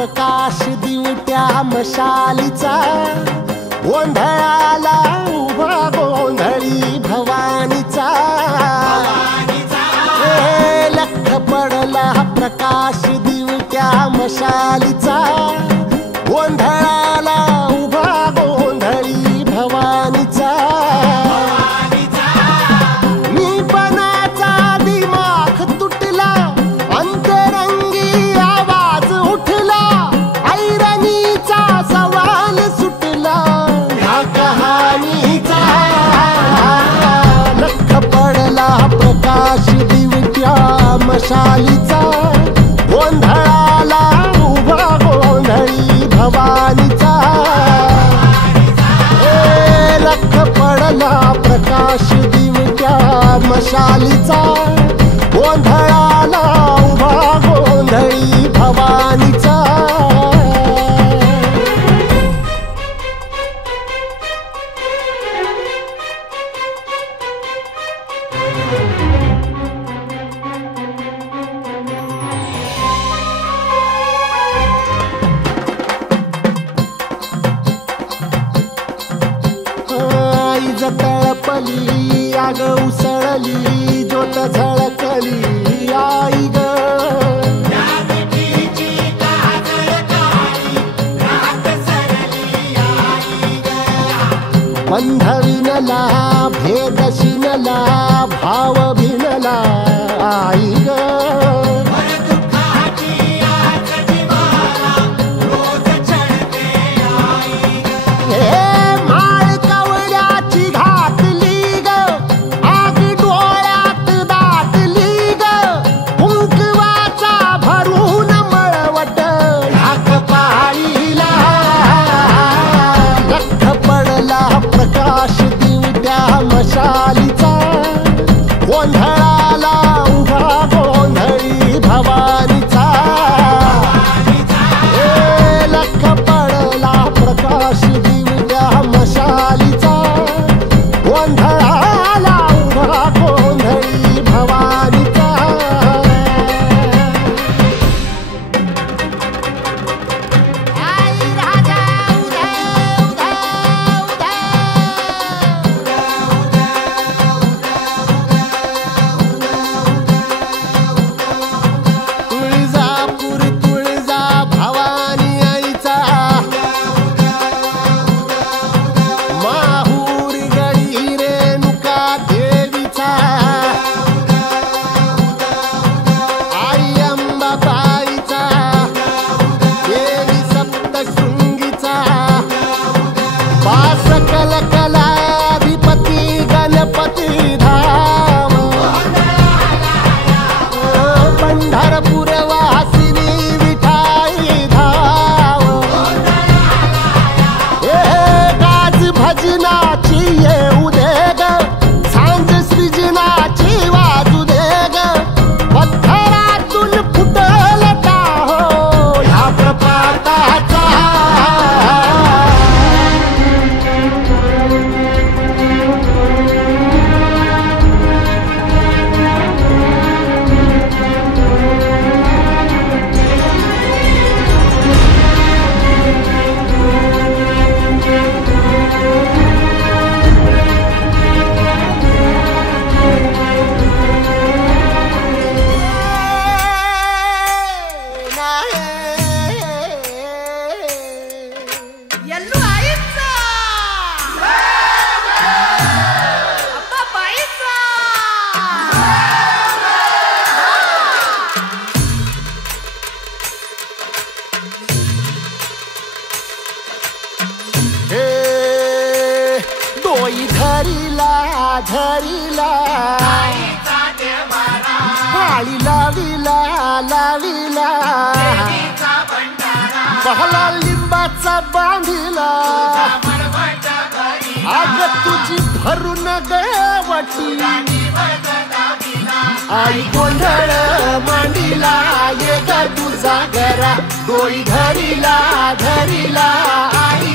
प्रकाश दिवट्या मशालीचा, गोंधळाला उभा गोंधळी भवानीचा, लख पडला प्रकाश दिवट्या मशालीचा, गोंधळाला उभा गोंधळी भवानीचा, मी पणाचा दिमाग तुटला, अंतरंगी आवाज उठला, ऐरणीचा सवाल सुटला ह्या कहाणीचा, लख पडला प्रकाश दिवट्या मशालीचा, गोंधळाला उभा गोंधळी भवानीचा, लख पडला प्रकाश दिवट्या मशालीचा, गोंधळाला उभा गोंधळी भवानीचा. तळपली आग उसळली ज्योत झळकली आई ग, बंध विनला भेद शिनला भाव भिनला आई ग, प्रकाश दिवट्या मशालीचा, गोंधळाला उभा गोंधळी भवानीचा, लख पडला प्रकाश दिवट्या मशालीचा, गोंधळाला उभा गोंधळी भवानीचा. धरिला पाळी लाविला लाविला, बहला लिंबाचा बांधिला, आग तुझी भरून गवटी, आई गोंधळ मांडीला ये ग तुझा घरा, डोई धरिला धरिला आई